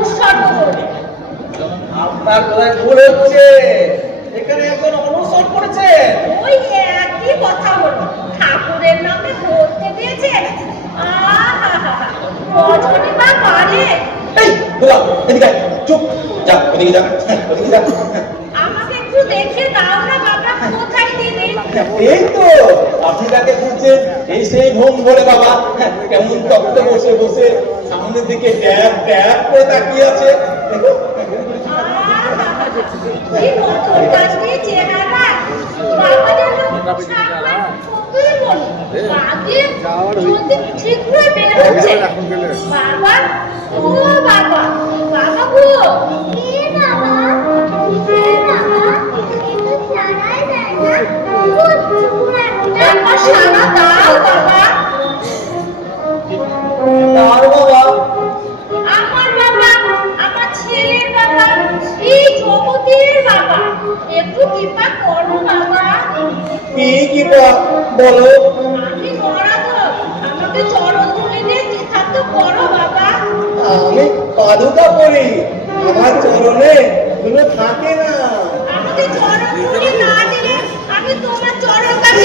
উৎসর্গ করবে। আপনার কোথায় ভুল হচ্ছে, এখানে একজন অনুসরণ করেছে। ওই একই কথা হলো, ঠাকুরের নামে করতে দিয়েছেন। রজনী বা পারে। এই বাবা, এদিকে আয়, চুপ যা, ওদিকে যা, ওদিকে যা। আমাকে একটু দেখে দাও না বাবা, কোথায় দিদি? এই তো আপনি তাকে খুঁজছেন, এই সেই ঘুম ভরে বাবা, কেমন তপ্ত বসে বসে সামনের দিকে ট্যাপ ট্যাপ করে তাকিয়ে আছে। কি মতন কাজটি চেহারা, বাবা যেন সামনে কতই বলো, আগে যদি ঠিক করে বের হচ্ছে। বাবা, ও বাবা, বাবা গো। এ বাবা, এ বাবা, একটু সারাই দেয় না, বুঝছো একটা? বাবা সারা দাও বাবা। আর বাবা, আমার বাবা, আমার ছেলের বাবা, এই জগতের বাবা, একটু কৃপা করো বাবা। কি বা বলো? আমি মরা তো, আমাকে চরণ তুলে দিয়ে তীর্থান্ত করো বাবা। আমি পাদুকা পড়ি, আমার চরণে ধুলো থাকে না। আমাকে চরণ তুলে না দিলে আমি তোমার চরণ কাছে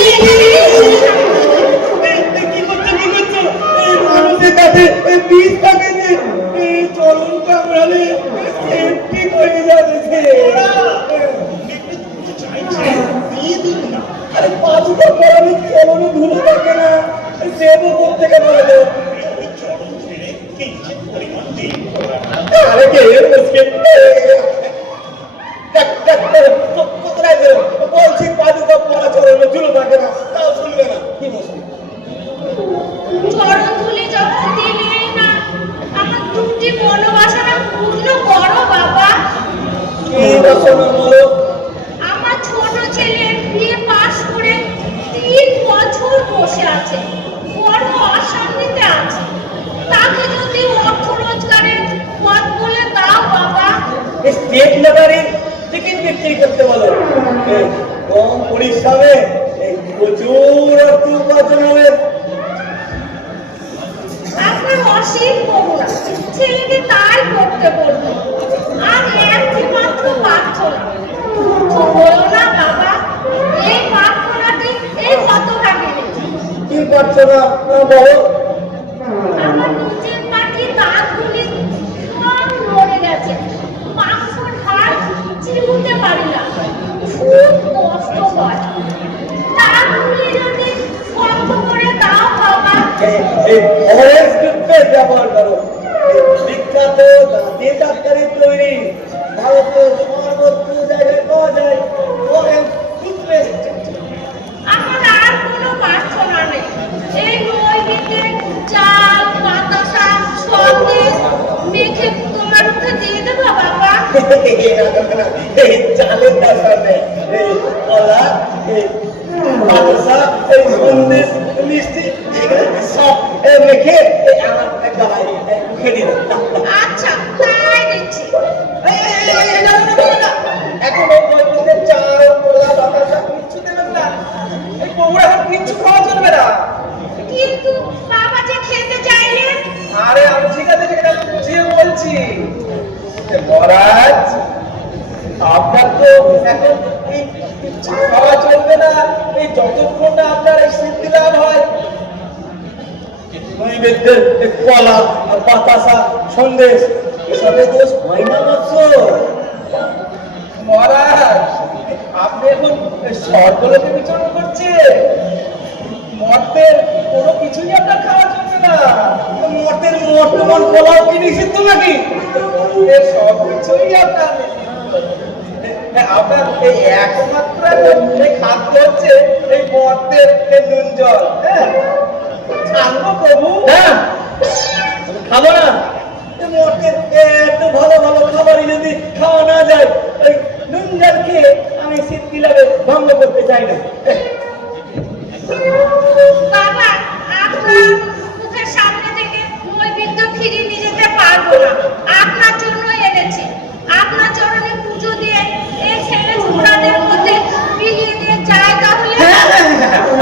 কি করছো, কি করছো? এই মানুষের কাছে এই বিষ থাকে যে, এই চরণ কামড়ালে সেফটি হয়ে যাচ্ছে। আরে পাদুকা পড়ালে চরণে ধুলো থাকে না, সেবও করতে কেন বলো? আরে কে মুশকিল বলছি পাদুকা পড়া চরণে ধুলো থাকে না, তাও শুনবে না, কি মুশকিল? চরণ তুলে যখন দিলেই না, আমার দুটি মনোবাসনা পূর্ণ করো বাবা। কি বাসনা বলো? আমার ছোট ছেলে বিয়ে পাশ করে 3 বছর বসে আছে, বড় অশান্তিতে আছে। তাকে যদি অর্থ রোজগারের পথ বলে দাও বাবা। স্টেট লটারির টিকিট বিক্রি করতে বলো, কম পরিশ্রমে প্রচুর অর্থ উপার্জন হবে। আপনার অসীম করুণা, ছেলেকে তাই করতে বলবো। আর একটি মাত্র প্রার্থনা, তো বলো না বাবা, এই প্রার্থনাটি এই হতভাগী কি পারছো না বলো? আমার নিজের পাখি দাঁতগুলি সব নড়ে গেছে, মাংসর হাড় চিরুতে পারি না, খুব কষ্ট হয়। দাঁতগুলি যদি শক্ত করে দাও বাবা। এই অরেঞ্জ টুথপেস্ট ব্যবহার করো, বিখ্যাত দাঁতের ডাক্তারের তৈরি, ভারতের সর্বত্র জায়গায় পাওয়া যায় অরেঞ্জ টুথপেস্ট। আমার আর কোনো প্রার্থনা নেই। এই নৈবেদ্যে চাল, বাতাসা, সন্দেশ মেখে তোমার মুখে দিয়ে দেবো বাবা। এই চালের দাসা নেই, এই কলা, এই বাতাসা, এই সন্দেশ, মিষ্টি, এগুলো সব মেখে আমার গলায় মুখে দিয়ে দাও। আচ্ছা, তাই দিচ্ছি। এখন এই গল্পতে চাল, কলা, বাতাসা কিচ্ছু দেবেন না, এই বউরা এখন কিচ্ছু খাওয়া চলবে না। কিন্তু বাবা যে খেতে চাইলেন। আরে আমি ঠিক আছে, ঠিক আছে, বুঝিয়ে বলছি। মহারাজ, আপনার তো এখন এই কিচ্ছু খাওয়া চলবে না, এই যতক্ষণ না আপনার এই সিদ্ধি লাভ হয়। নৈবেদ্যের কলা, বাতাসা, সন্দেশ এসবে দোষ হয় না মাত্র। মহারাজ, আপনি এখন স্বর্গলোকে বিচরণ করছেন, মর্তের কোনো কিছুই আপনার খাওয়া চলবে না। মর্তের মর্তমান কলাও কি নিষিদ্ধ নাকি? মর্তের সব কিছুই আপনার আপনার এই একমাত্র এই খাদ্য হচ্ছে এই মর্তের নুন জল। হ্যাঁ, খাবো প্রভু, হ্যাঁ খাবো না। মর্তের এত ভালো ভালো খাবারই যদি খাওয়া না যায়, ওই নুন জল খেয়ে আমি সিদ্ধি লাভে ভঙ্গ করতে চাই না। বাবা, আপনার মুখের সামনে থেকে নৈবেদ্য ফিরিয়ে নিয়ে যেতে পারবো না। আপনার জন্য এনেছি। আপনার চরণে পুজো দিয়ে এই ছেলে ছোড়াদের মধ্যে বিলিয়ে দিয়ে যায়, তাহলে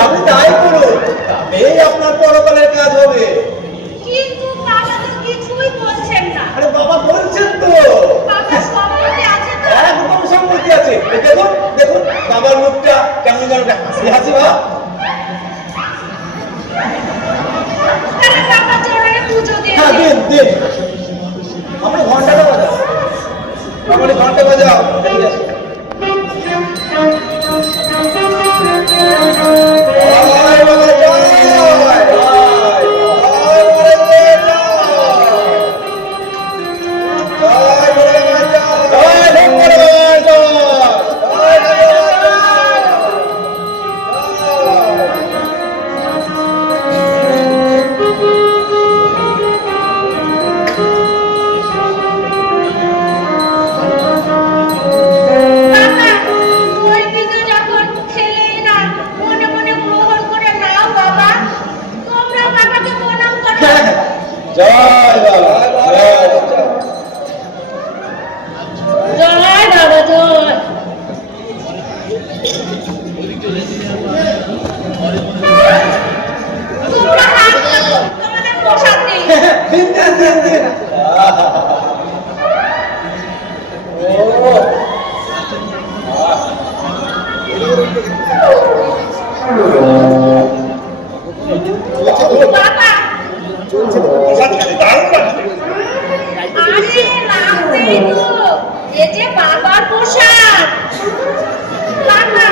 আপনি তাই করুন, এই আপনার পরকালের কাজ হবে। কিন্তু বাবা তো কিছুই বলছেন না। আরে বাবা বলবে ঘন্টা বাজাও ঠিক আছে বাবা, ওই বিজয় যখন খেলেই না, মনে মনে গ্রহণ করে নাও বাবা। তোমরা বাবাকে প্রণাম করো। জয় বাবা জয় বাবা জয়। তোমরা হাত লাগাও, তোমাদের প্রসাদ নেই। বাবা, আরে লাগবেই তো, এ যে বাবার পোশাক। বাবা,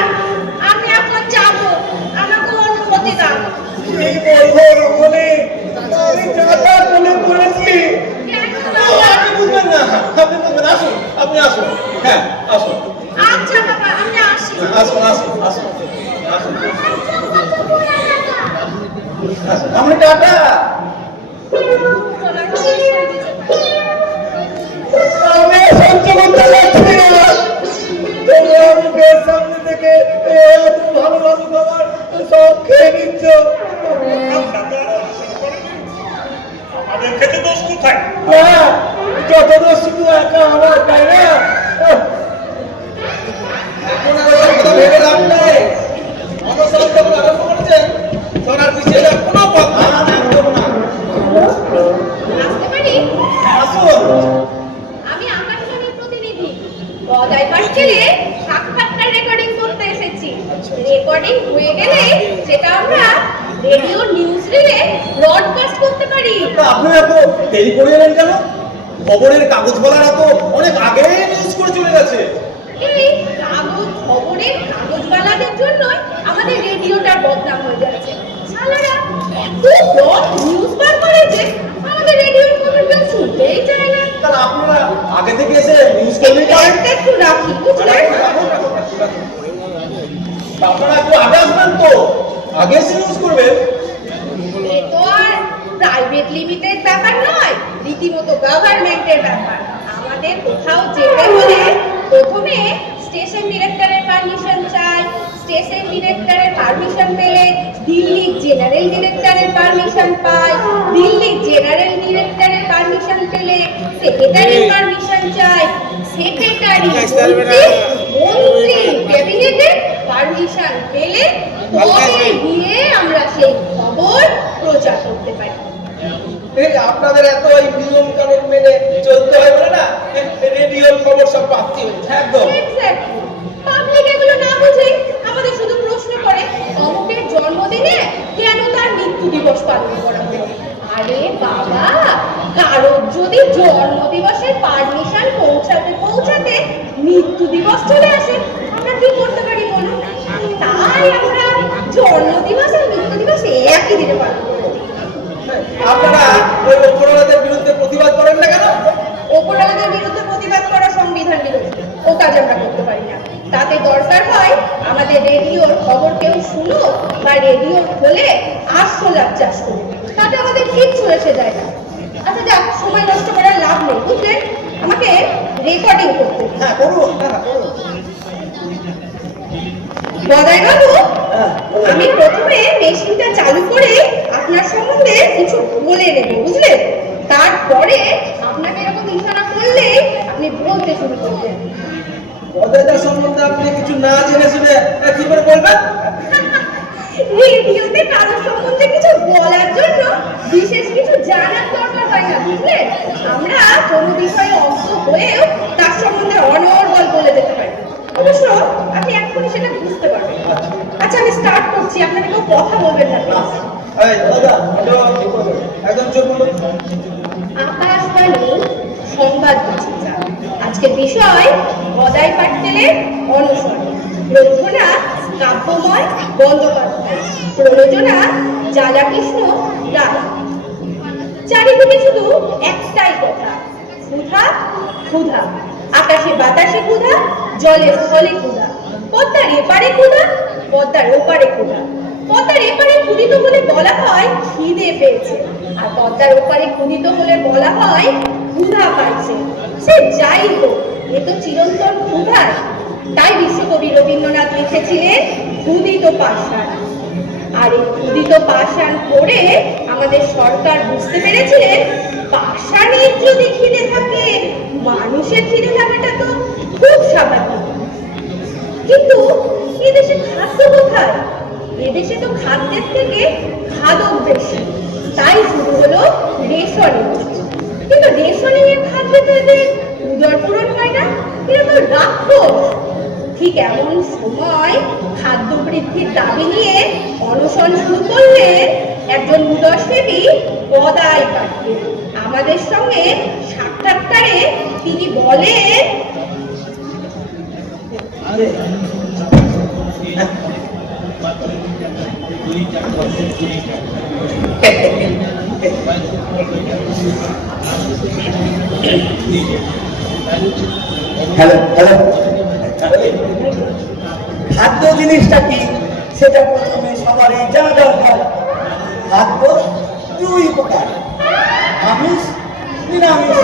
আমি এখন যাবো, আমাকে অনুমতি দাও। এই বলবো বলে আমি চাটা বলে পড়েছি কেন বাবা? আপনি বুঝবেন না আপনি বুঝবেন আসুন আপনি আসুন হ্যাঁ আসুন আচ্ছা বাবা, আমি আসি। আসুন আসুন আসুন আসুন আমি টাটা আমি সহ্য করতে পারছি না তোমরা মুখের সামনে থেকে এত ভালো ভালো খাবার সব খেয়ে নিচ্ছ আমাদের খেতে দোষ কোথায়? হ্যাঁ যত দোষ শুধু একা আমার তাই না এখন আর ওসব কথা ভেবে লাভ নেই অনশন যখন আরম্ভ করেছেন তখন আর পিছিয়ে যাওয়ার কোনো পথ না একদম না আসতে পারি? আসুন আমি আকাশবাণীর প্রতিনিধি গদাই পাটকেলে সাক্ষাৎকার রেকর্ডিং করতে এসেছি। রেকর্ডিং হয়ে গেলে সেটা আমরা রেডিও নিউজ রিলে ব্রডকাস্ট করতে পারি। তা আপনারা তো দেরি করে এলেন কেন খবরের কাগজওয়ালারা তো অনেক আগে নিউজ করে চলে গেছে এই খবরের কাগজওয়ালাদের জন্যই আমাদের রেডিওটার বদনাম হয়ে যাচ্ছে। শালারা এত ব্লগ নিউজ বার করে যে আমাদের রেডিওর খবর কেউ শুনতেই চায় না। তাহলে আপনারা আগে থেকে এসে নিউজ করলেই পারেন একটা একটু রাখি, বুঝলেন? আপনারা একটু আগে আসবেন তো আগে এসে নিউজ করবেন এ তো আর প্রাইভেট লিমিটেড ব্যাপার নয়, রীতিমতো গভর্নমেন্টের ব্যাপার। আমাদের কোথাও যেতে হলে প্রথমে স্টেশন ডিরেক্টরের পারমিশন চাই, স্টেশন ডিরেক্টরের পারমিশন পেলে দিল্লি জেনারেল ডিরেক্টরের পারমিশন পাই, দিল্লি জেনারেল ডিরেক্টরের পারমিশন পেলে সেক্রেটারির পারমিশন চাই, সেক্রেটারি মন্ত্রী ক্যাবিনেটের পারমিশন পেলে তবে গিয়ে আমরা সেই খবর প্রচার করতে পারি। এই আপনাদের এত এই নিয়ম কানুন মেনে চলতে হয় বলে না রেডিওর খবর সব পাচ্ছি একদম এক্স্যাক্টলি। পাবলিক এগুলো না বুঝে আমাদের শুধু প্রশ্ন করে অমুকের জন্মদিনে কেন তার মৃত্যু দিবস পালন করা হবে। আরে বাবা, কারোর যদি জন্মদিবসের পারমিশন পৌঁছাতে মৃত্যু দিবস চলে আসে, আমরা কি করতে পারি বলুন? তাই আমরা জন্মদিবস আর মৃত্যু দিবস একই দিনে পালন করি। আপনারা ওই অপরাধের বিরুদ্ধে প্রতিবাদ করেন না কেন অপরাধের বিরুদ্ধে প্রতিবাদ করা সংবিধান বিরোধী, ও কাজ আমরা করতে পারি না। তাতে দরকার হয় আমাদের রেডিওর খবর কেউ শুনো বা রেডিও খোলে আরশোলাপ চাষ করে, তাতে আমাদের কিচ্ছু এসে যায় না। আচ্ছা যাক, সময় নষ্ট করার লাভ নেই, বুঝলেন? আমাকে রেকর্ডিং করতে দিন। হ্যাঁ করুন হ্যাঁ করুন গদাই বাবু, আমি প্রথমে মেশিনটা চালু করে আপনার সম্বন্ধে কিছু বলে নেব, বুঝলেন? তারপরে আপনাকে এরকম ইশারা করলে আপনি বলতে শুরু করবেন। অদ্বৈতার সম্বন্ধে আপনি কিছু না জেনে শুনে কি করে বলবেন রেডিওতে কারোর সম্বন্ধে কিছু বলার জন্য বিশেষ কিছু জানার দরকার হয় না, বুঝলেন? আমরা কোনো বিষয়ে অজ্ঞ হয়েও তার সম্বন্ধে অনর্গল বলে যেতে পারি। অবশ্য আপনি এক্ষুনি সেটা বুঝতে পারবেন। আচ্ছা, আমি স্টার্ট করছি, আপনাকে কেউ কথা বলবেন না please। এই দাদা একদম চোখ বলুন আকাশবাণী সংবাদ বুঝিয়ে আজকে আজকের বিষয় গদাই পাটকেলের অনশন। রচনা কাব্যময় বন্দ্যোপাধ্যায়, প্রযোজনা জ্বালাকৃষ্ণ রায়। চারিদিকে শুধু একটাই কথা, ক্ষুধা ক্ষুধা, আকাশে বাতাসে ক্ষুধা, জলে স্থলে ক্ষুধা, পদ্মার এপারে ক্ষুধা, পদ্মার ওপারে ক্ষুধা। পদ্মার এপারে ক্ষুধিত হলে বলা হয় খিদে পেয়েছে, আর পদ্মার ওপারে ক্ষুধিত হলে বলা হয় ক্ষুধা পাইছে। সে যাই হোক, এ তো চিরন্তন ক্ষুধার। তাই বিশ্বকবি রবীন্দ্রনাথ লিখেছিলেন ক্ষুধিত পাষাণ। আর এই ক্ষুধিত পাষাণ পড়ে আমাদের সরকার বুঝতে পেরেছিলেন পাষাণের যদি খিদে থাকে, মানুষের খিদে থাকাটা তো খুব স্বাভাবিক। কিন্তু এদেশে খাদ্য কোথায়? এদেশে তো খাদ্যের থেকে খাদক বেশি। তাই শুরু হলো রেশনিং। কিন্তু রেশনিং এর খাদ্যে তো এদের উদর পূরণ হয় না, এরা তো রাক্ষস। ঠিক এমন সময় খাদ্য বৃদ্ধির দাবি নিয়ে অনশন শুরু করলেন একজন উদরসেবী গদাই পাটকেল। আমাদের সঙ্গে সাক্ষাৎকারে তিনি বলেন, হ্যালো হ্যালো, খাদ্য জিনিসটা কি সেটা প্রথমে সবারই জানা দরকার। খাদ্য দুই প্রকার, আমিষ নিরামিষ।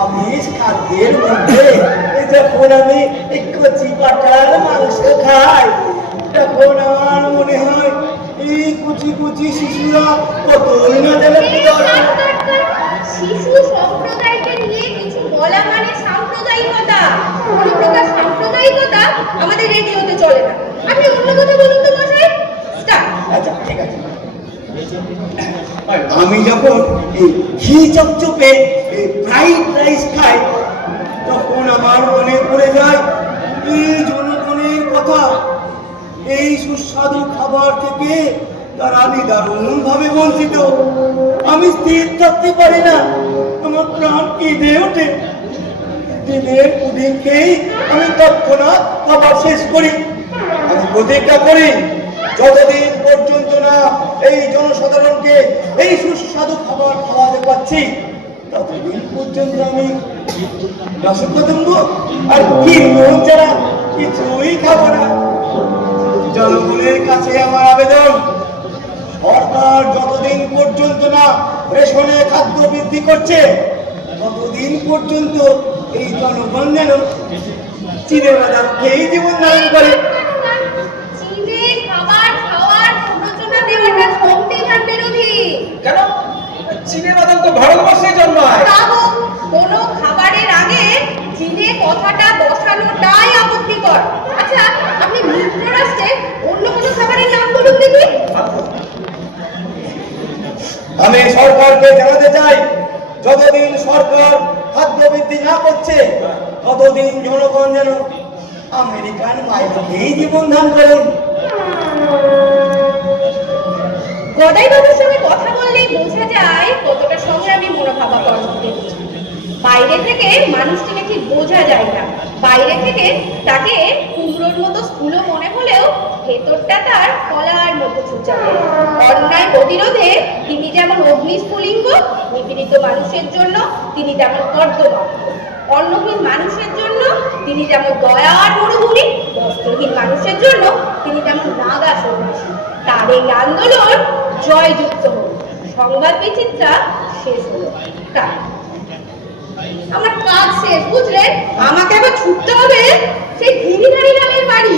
আমিষ খাদ্যের মধ্যে যখন আমি কচি পাঠার মাংস খাই, তখন আমার মনে হয় এই কুচি কুচি শিশুরা কতই না জানে। শিশু সম্প্রদায়কে নিয়ে কিছু বলা মানে সাম্প্রদায়িকতা। কোনো প্রকার সাম্প্রদায়িকতা আমাদের রেডিওতে চলে না। আপনি অন্য কথা বলুন তো মশাই। স্টার্ট। আচ্ছা ঠিক আছে। আমি যখন এই ঘি চপচপে ফ্রাইড রাইস খাই, তখন আমার মনে পড়ে যায় এই জনগণের কথা। এই সুস্বাদু খাবার থেকে তারা নিদারুণ ভাবে বঞ্চিত। আমি স্থির থাকতে পারি না, আমার প্রাণ কেঁদে ওঠে। দিনের পুডিং খেয়েই আমি তৎক্ষণাৎ খাবার শেষ করি। আমি প্রতিজ্ঞা করি, যতদিন পর্যন্ত না এই জনসাধারণকে এই সুস্বাদু খাবার খাওয়াতে পারছি, ততদিন পর্যন্ত আমি রসকদম্ব আর কীর্তন ছাড়া কিছুই খাবো না। জনগণের কাছে আমার আবেদন, সরকার যতদিন পর্যন্ত না রেশনে খাদ্য বৃদ্ধি করছে, ততদিন পর্যন্ত এই জনগণ যেন চিনে বাদাম খেয়েই জীবন ধারণ করে। চীনে খাবার খাওয়ার প্ররোচনা দেওয়াটা সংবিধান বিরোধী। কেন? চীনের বাদাম তো ভারতবর্ষে জন্মায়। তাও কোনো খাবারের আগে চীনে কথাটা বসানোটাই আপত্তিকর। আচ্ছা, আপনি যুক্তরাষ্ট্রের অন্য কোনো খাবারের নাম বলুন দেখি। আমি সরকারকে জানাতে চাই, যতদিন সরকার খাদ্য বৃদ্ধি না করছে, ততদিন জনগণ যেন আমেরিকান মাইল খেয়েই জীবন ধারণ করেন। গদাই বাবুর সঙ্গে কথা বললেই বোঝা যায় কতটা সংগ্রামী মনোভাবাপর। বাইরে থেকে মানুষটিকে ঠিক বোঝা যায় না। বাইরে থেকে তাকে কুমড়োর মতো স্থূল মনে হলেও ভেতরটা তার কলার মতো চুচাবে। অন্যায় প্রতিরোধে তিনি যেমন অগ্নিস্ফুলিঙ্গ, নিপীড়িত মানুষের জন্য তিনি যেমন কর্দমাক্ত, অন্নহীন মানুষের জন্য তিনি যেমন দয়ার মরুভূমি, বস্ত্রহীন মানুষের জন্য তিনি যেমন নাগা সন্ন্যাসী। তার এই আন্দোলন জয়যুক্ত হল। সংবাদ বিচিত্রা শেষ হলো। আমার কাজ শেষ, বুঝলেন? আমাকে আবার ছুটতে হবে সেই গিরিধারী লালের বাড়ি।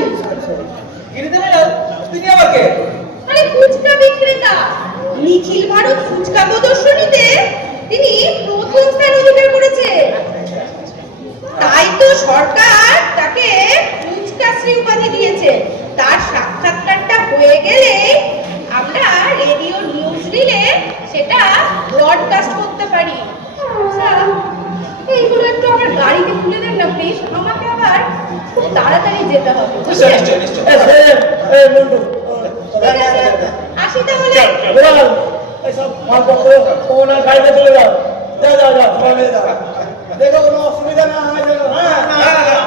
গিরিধারী লাল? তিনি আবার কে? আরে ফুচকা বিক্রেতা। নিখিল ভারত ফুচকা প্রদর্শনীতে তিনি প্রথম স্থান অধিকার করেছে। তাই তো সরকার তাকে ফুচকাশ্রী উপাধি দিয়েছে। তার সাক্ষাৎকারটা হয়ে গেলে আমরা রেডিও নিউজ রিলে সেটা ব্রডকাস্ট করতে পারি। আচ্ছা, এইগুলো একটু আমার গাড়িতে তুলে দেন না প্লিজ। আমাকে আবার খুব তাড়াতাড়ি যেতে হবে। আসি তাহলে। এইসব গাড়িতে চলে যাও। যা যা যা, দেখো কোনো অসুবিধা না হয় যেন। হ্যাঁ